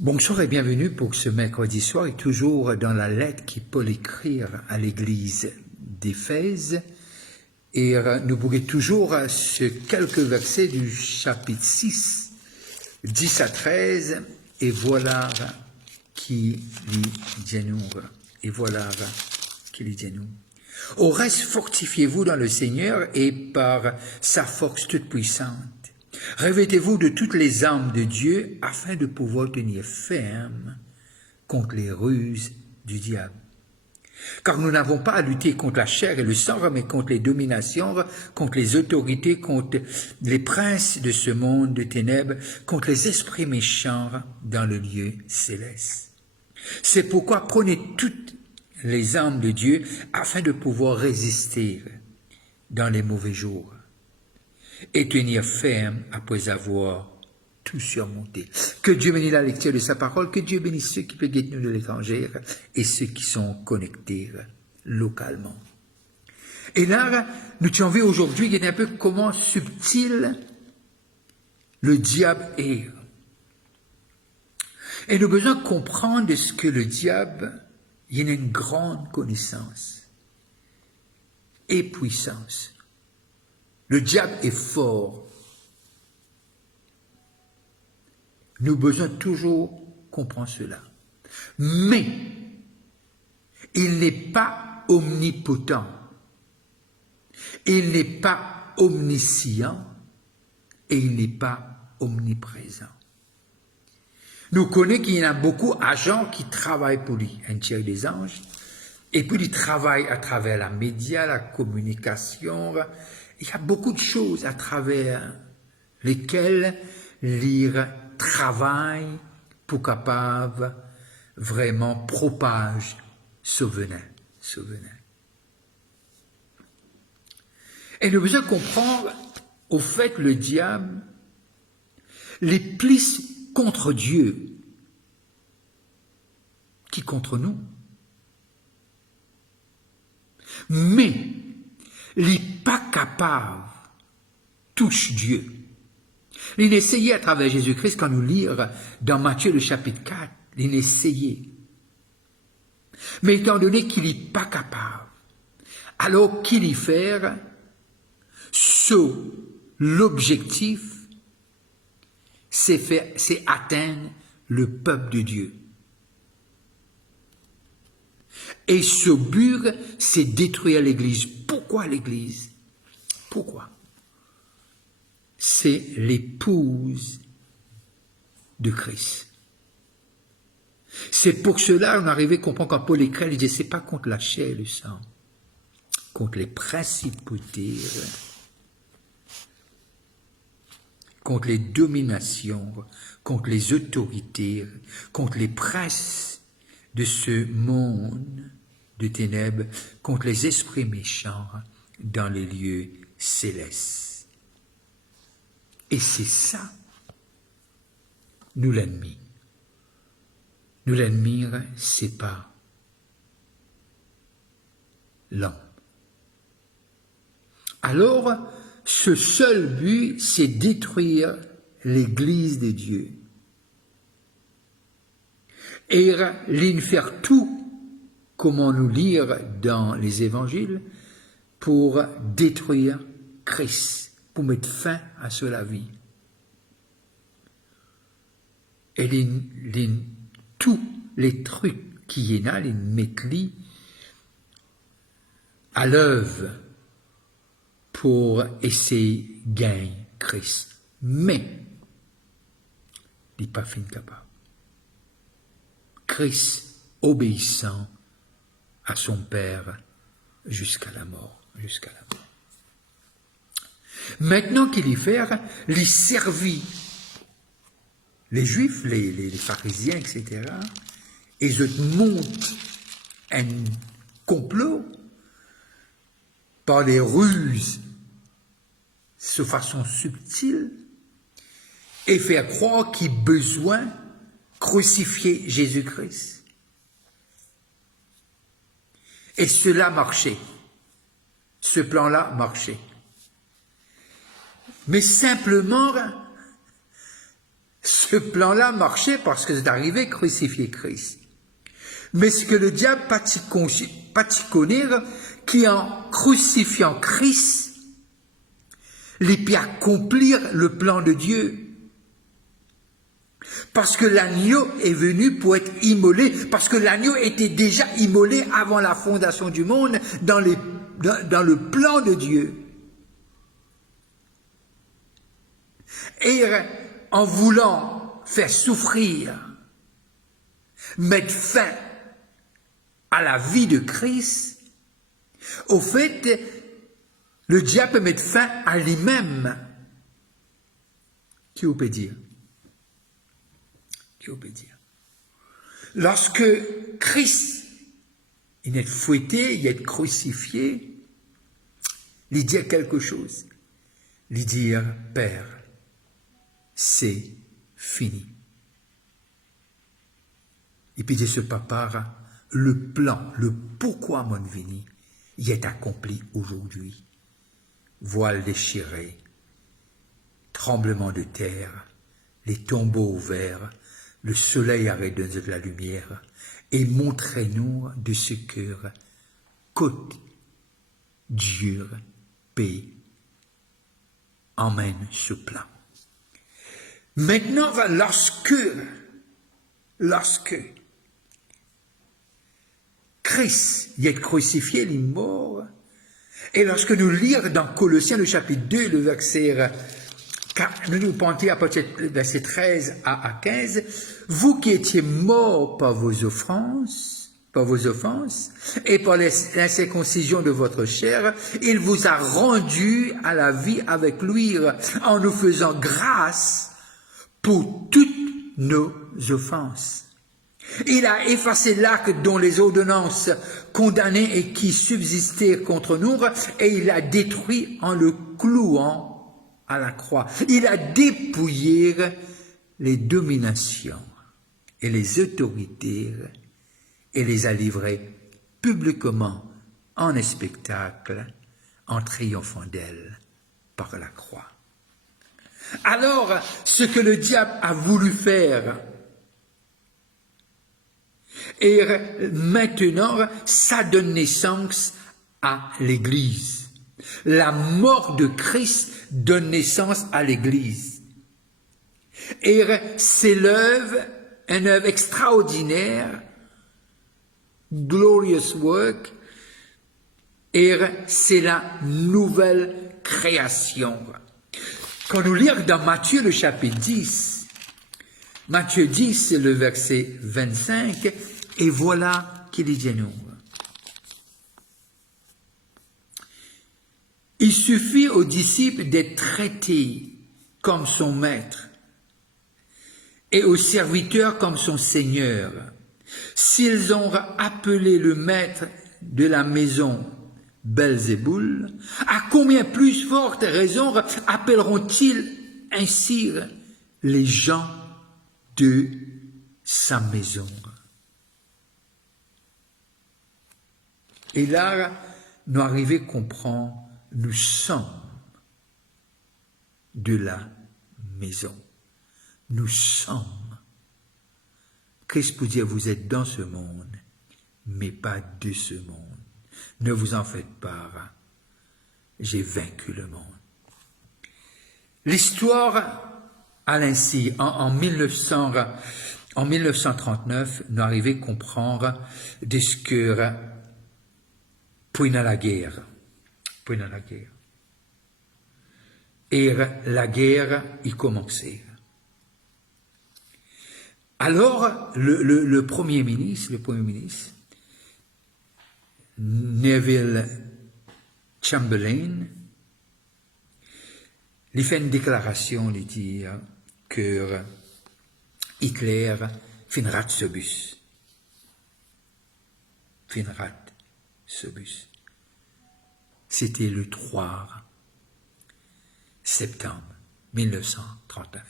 Bonsoir et bienvenue pour ce mercredi soir et toujours dans la lettre qui Paul écrire à l'église d'Éphèse. Et nous pourrons toujours sur quelques versets du chapitre 6, 10 à 13, et voilà qui dit nous. Et voilà qui dit nous. Au reste, fortifiez-vous dans le Seigneur et par sa force toute puissante. Revêtez-vous de toutes les armes de Dieu afin de pouvoir tenir ferme contre les ruses du diable. Car nous n'avons pas à lutter contre la chair et le sang, mais contre les dominations, contre les autorités, contre les princes de ce monde de ténèbres, contre les esprits méchants dans le lieu céleste. C'est pourquoi prenez toutes les armes de Dieu afin de pouvoir résister dans les mauvais jours et tenir ferme après avoir tout surmonté. Que Dieu bénisse la lecture de sa parole, que Dieu bénisse ceux qui peuvent nous de l'étranger et ceux qui sont connectés localement. Et là, nous avons vu aujourd'hui qu'il y a un peu comment subtil le diable est. Et nous avons besoin de comprendre ce que le diable, il y a une grande connaissance et puissance. Le diable est fort. Nous avons besoin de toujours comprendre cela. Mais, il n'est pas omnipotent. Il n'est pas omniscient. Et il n'est pas omniprésent. Nous connaissons qu'il y a beaucoup d'agents qui travaillent pour lui, un tiers des anges, et puis ils travaillent à travers la média, la communication. Il y a beaucoup de choses à travers lesquelles lire travail pour capable vraiment propage ce venin. Et nous avons besoin de comprendre au fait le diable les plus contre Dieu qui contre nous. Mais il n'est pas capable touche Dieu. Il essayé à travers Jésus-Christ, quand nous lire dans Matthieu le chapitre 4, il essayé. Mais étant donné qu'il n'est pas capable, alors qu'il y faire, l'objectif, c'est atteindre le peuple de Dieu. Et ce but, c'est détruire l'Église. Pourquoi l'Église? Pourquoi? C'est l'épouse de Christ. C'est pour cela qu'on arrive à comprendre quand Paul écrit, il dit, c'est pas contre la chair et le sang, contre les principautés, contre les dominations, contre les autorités, contre les princes de ce monde de ténèbres, contre les esprits méchants dans les lieux célestes. Et c'est ça, nous l'ennemi. Nous l'ennemi, c'est pas l'homme. Alors, ce seul but, c'est détruire l'Église de Dieu. Et il faire tout, comment nous lire dans les évangiles, pour détruire Christ, pour mettre fin à cela vie. Et tous les trucs qui y en a, ils mettent à l'œuvre pour essayer de gagner Christ. Mais, il n'est pas fin capable. Christ obéissant à son Père jusqu'à la mort. Maintenant qu'il y fait, il servit les Juifs, les pharisiens, etc., et ils montent un complot par les ruses, de façon subtile, et faire croire qu'il a besoin de crucifier Jésus-Christ. Et cela marchait. Ce plan-là marchait. Mais simplement, Ce plan-là marchait parce que c'est arrivé crucifier Christ. Mais ce que le diable paticonire, qui en crucifiant Christ, les peut accomplir le plan de Dieu. Parce que l'agneau est venu pour être immolé, parce que l'agneau était déjà immolé avant la fondation du monde dans le plan de Dieu. Et en voulant faire souffrir, mettre fin à la vie de Christ, au fait, le diable peut mettre fin à lui-même. Qui vous peut dire? Qui vous peut dire? Lorsque Christ, il est fouetté, il est crucifié, il dit quelque chose. Il dit, Père, c'est fini. Et puis de ce papa, le plan, le pourquoi mon vini, il est accompli aujourd'hui. Voile déchiré, tremblement de terre, les tombeaux ouverts, le soleil arrête de la lumière, et montrez-nous de ce cœur côte dur paix emmène ce plan. Maintenant, lorsque Christ y est crucifié, il est mort, et lorsque nous lisons dans Colossiens le chapitre 2, le verset, nous pensons à partir du verset 13 à 15, vous qui étiez morts par vos offenses, et par l'incirconcision de votre chair, il vous a rendus à la vie avec lui, en nous faisant grâce pour toutes nos offenses. Il a effacé l'acte dont les ordonnances condamnaient et qui subsistaient contre nous, et il l'a détruit en le clouant à la croix. Il a dépouillé les dominations et les autorités et les a livrées publiquement en spectacle, en triomphant d'elles par la croix. Alors, ce que le diable a voulu faire, et maintenant, ça donne naissance à l'Église. La mort de Christ donne naissance à l'Église. Et c'est une œuvre extraordinaire, glorious work, et c'est la nouvelle création. Quand nous lisons dans Matthieu le chapitre 10, Matthieu 10, le verset 25, et voilà qu'il dit à nous. Il suffit aux disciples d'être traités comme son maître et aux serviteurs comme son seigneur. S'ils ont appelé le maître de la maison Belzéboul, à combien plus forte raison appelleront-ils ainsi les gens de sa maison? Et là, nous arrivons à comprendre, nous sommes de la maison. Nous sommes. Christ peut dire, vous êtes dans ce monde, mais pas de ce monde. Ne vous en faites pas, j'ai vaincu le monde. L'histoire a ainsi, en 1939, nous arrivons à comprendre de ce que pendant la guerre. Et la guerre y commençait. Alors, le Premier ministre, Neville Chamberlain, il fait une déclaration, il dit que Hitler finira ce bus. C'était le 3 septembre 1939.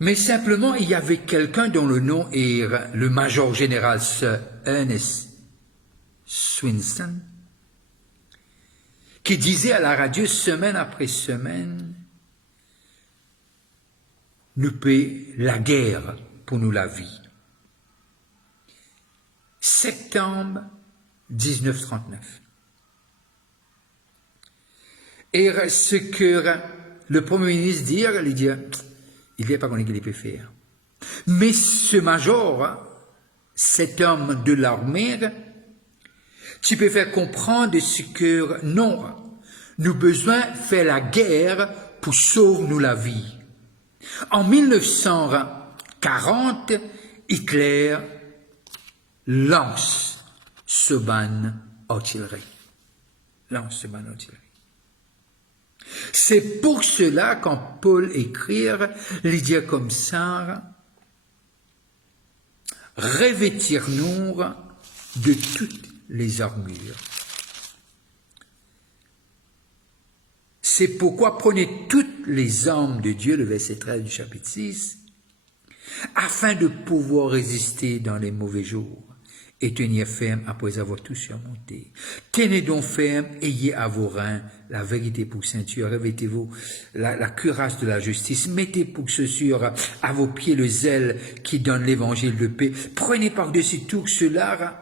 Mais simplement, il y avait quelqu'un dont le nom est le major général Sir Ernest Swinson, qui disait à la radio semaine après semaine nous paie la guerre pour nous la vie. Septembre 1939. Et ce que le Premier ministre dit, il n'y a pas qu'on peut faire. Mais ce major, cet homme de l'armée, tu peux faire comprendre ce que non, nous besoin faire la guerre pour sauver nous la vie. En 1940, Hitler lance ce ban artillerie. C'est pour cela quand Paul écrit, il dit comme ça, revêtir-nous de toutes les armures. C'est pourquoi prenez toutes les armes de Dieu, le verset 13 du chapitre 6, afin de pouvoir résister dans les mauvais jours et tenir ferme après avoir tout surmonté. Tenez donc ferme, ayez à vos reins la vérité pour ceinture, revêtez-vous la cuirasse de la justice, mettez pour chaussure à vos pieds le zèle qui donne l'évangile de paix, prenez par-dessus tout cela,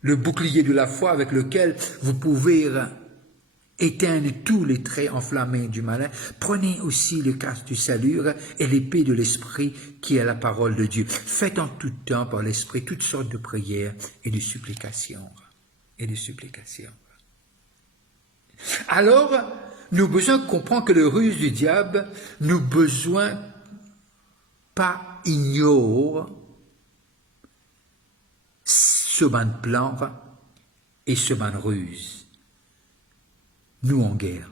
le bouclier de la foi avec lequel vous pouvez éteindre tous les traits enflammés du malin. Prenez aussi le casque du salut et l'épée de l'esprit qui est la parole de Dieu. Faites en tout temps par l'esprit toutes sortes de prières et de supplications. Alors, nous besoin comprendre que le ruse du diable, nous besoin pas ignore ce ban plan et ce ban ruse. Nous en guerre.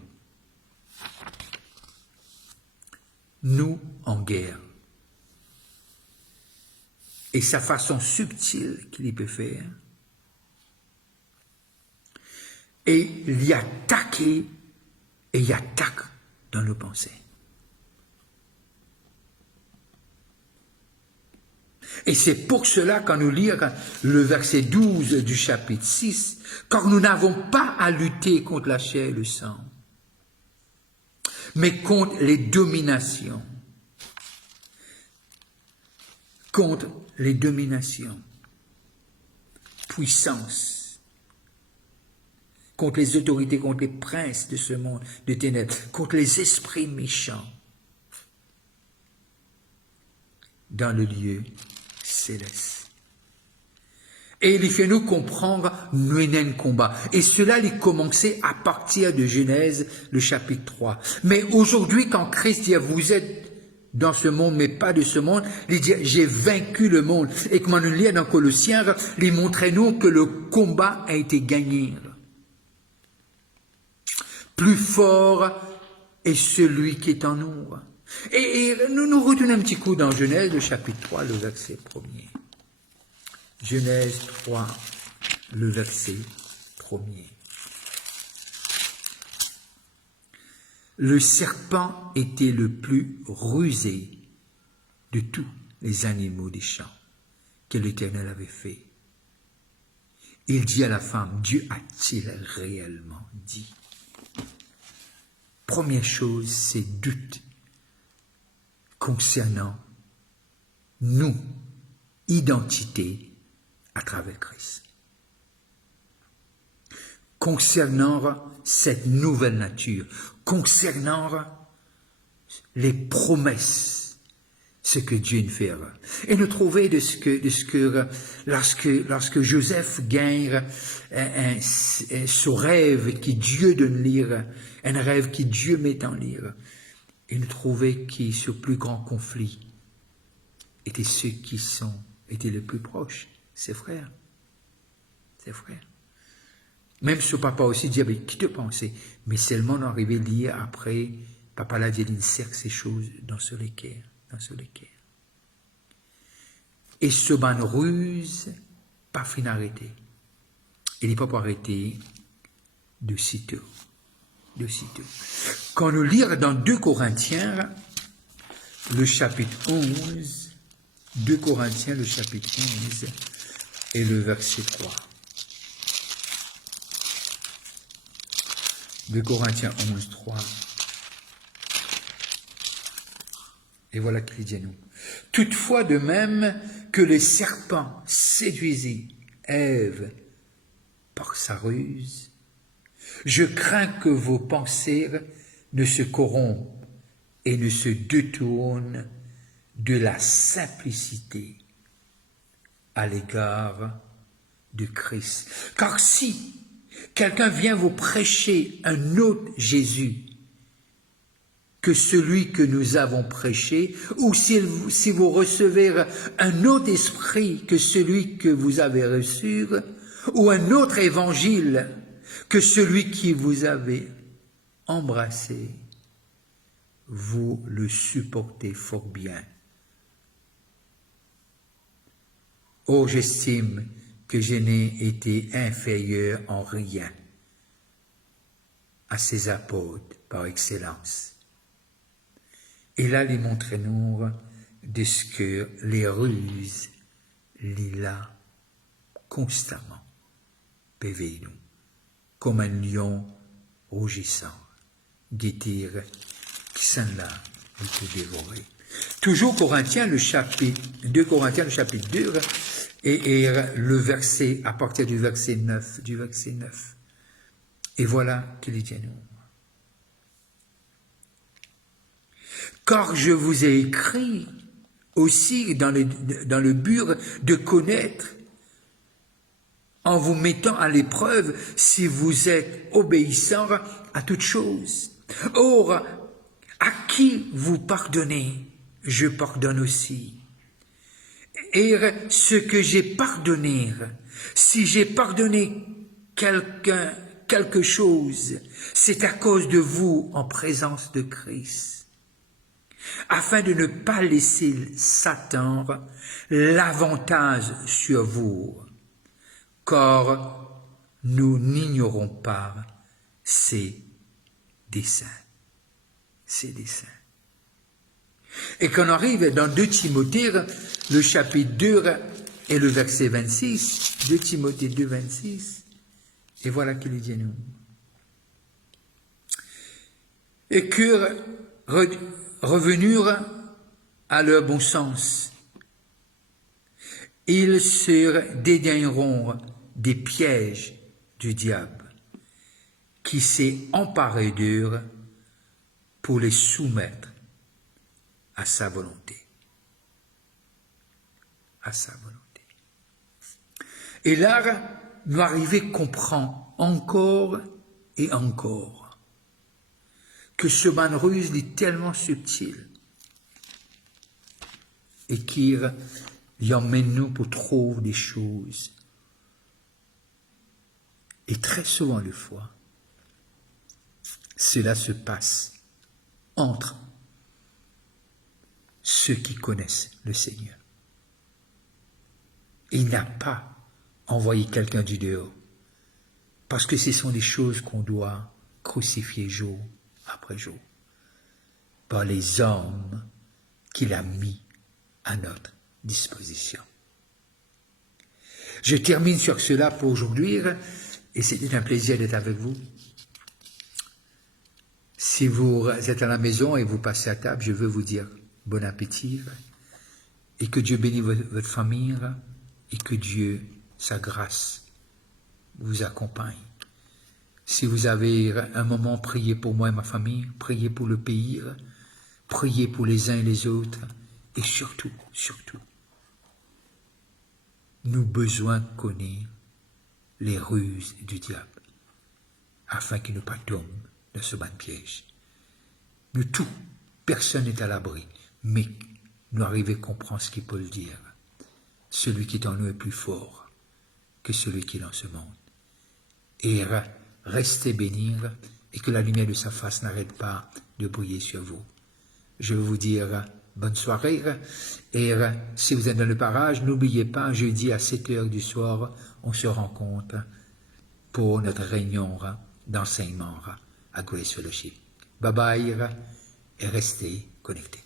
Et sa façon subtile qu'il peut faire, et il y attaquer et il attaque dans nos pensées. Et c'est pour cela, quand nous lisons le verset 12 du chapitre 6, car nous n'avons pas à lutter contre la chair et le sang, mais contre les dominations. Puissance, contre les autorités, contre les princes de ce monde de ténèbres, contre les esprits méchants dans le lieu céleste. Et il fait nous comprendre nous un combat. Et cela il commençait à partir de Genèse, le chapitre 3. Mais aujourd'hui, quand Christ dit, vous êtes dans ce monde, mais pas de ce monde, il dit, j'ai vaincu le monde. Et comme nous lisons dans Colossiens, il montrait nous que le combat a été gagné. Plus fort est celui qui est en nous. Et nous retournons un petit coup dans Genèse, le chapitre 3, le verset 1er. Genèse 3, le verset 1er. Le serpent était le plus rusé de tous les animaux des champs que l'Éternel avait fait. Il dit à la femme, Dieu a-t-il réellement dit? Première chose, c'est doute concernant nous, identité à travers Christ. Concernant cette nouvelle nature, concernant les promesses, ce que Dieu nous fait. Et nous trouver de ce que lorsque Joseph gagne ce rêve qui Dieu donne lire, un rêve qui Dieu met en lire, et nous trouver qui, ce plus grand conflit, étaient ceux qui étaient les plus proches, ses frères. Même ce papa aussi dit, qui te pensait? Mais seulement arrivé lié après, papa l'a dit, il insère ces choses dans ce cœur. Et ce ban ruse, pas fin arrêté. Il n'est pas pour arrêter de sitôt. Quand nous lisons dans 2 Corinthiens, le chapitre 11, 2 Corinthiens, le chapitre 11, et le verset 3. 2 Corinthiens 11, 3. Et voilà qu'il dit à nous. Toutefois, de même que le serpent séduisit Ève par sa ruse, je crains que vos pensées ne se corrompent et ne se détournent de la simplicité à l'égard de Christ. Car si quelqu'un vient vous prêcher un autre Jésus que celui que nous avons prêché, ou si vous recevez un autre esprit que celui que vous avez reçu, ou un autre évangile que celui qui vous avez embrassé, vous le supportez fort bien. Oh, j'estime que je n'ai été inférieur en rien à ces apôtres par excellence. Et là, les montrez-nous de ce que les ruses, là, constamment, pévez nous, comme un lion rougissant, guettir, qui s'en là, vous tout dévorer. Toujours Corinthiens, 2 Corinthiens, le chapitre 2, et le verset, à partir du verset 9, Et voilà qu'il dit à nous. Car je vous ai écrit aussi dans le but de connaître, en vous mettant à l'épreuve, si vous êtes obéissant à toutes choses. Or, à qui vous pardonnez, je pardonne aussi. Et ce que j'ai pardonné, si j'ai pardonné quelque chose, c'est à cause de vous en présence de Christ, afin de ne pas laisser Satan l'avantage sur vous, car nous n'ignorons pas ses desseins. Et quand on arrive dans 2 Timothée, le chapitre 2 et le verset 26, 2 Timothée 2, 26, et voilà qu'il dit à nous. Et que revenurent à leur bon sens, ils se dédaigneront des pièges du diable, qui s'est emparé d'eux pour les soumettre à sa volonté. À sa volonté. Et là, nous arrivons à comprendre encore et encore que ce man ruse est tellement subtil et qu'il y emmène nous pour trouver des choses. Et très souvent, le fois, cela se passe entre ceux qui connaissent le Seigneur. Il n'a pas envoyé quelqu'un du dehors, parce que ce sont des choses qu'on doit crucifier jour après jour, par les hommes qu'il a mis à notre disposition. Je termine sur cela pour aujourd'hui, et c'était un plaisir d'être avec vous. Si vous êtes à la maison et vous passez à table, je veux vous dire bon appétit, et que Dieu bénisse votre famille, et que Dieu, sa grâce, vous accompagne. Si vous avez un moment, priez pour moi et ma famille, priez pour le pays, priez pour les uns et les autres, et surtout, nous besoin de connaître les ruses du diable, afin qu'il ne pas tombe dans ce bas de piège. Nous tous, personne n'est à l'abri, mais nous arrivons à comprendre ce qu'il peut le dire. Celui qui est en nous est plus fort que celui qui est dans ce monde. Et restez bénis, et que la lumière de sa face n'arrête pas de briller sur vous. Je veux vous dire bonne soirée, et si vous êtes dans le parage, n'oubliez pas, jeudi à 7h du soir, on se rencontre pour notre réunion d'enseignement à Grace Fellowship. Bye bye, et restez connectés.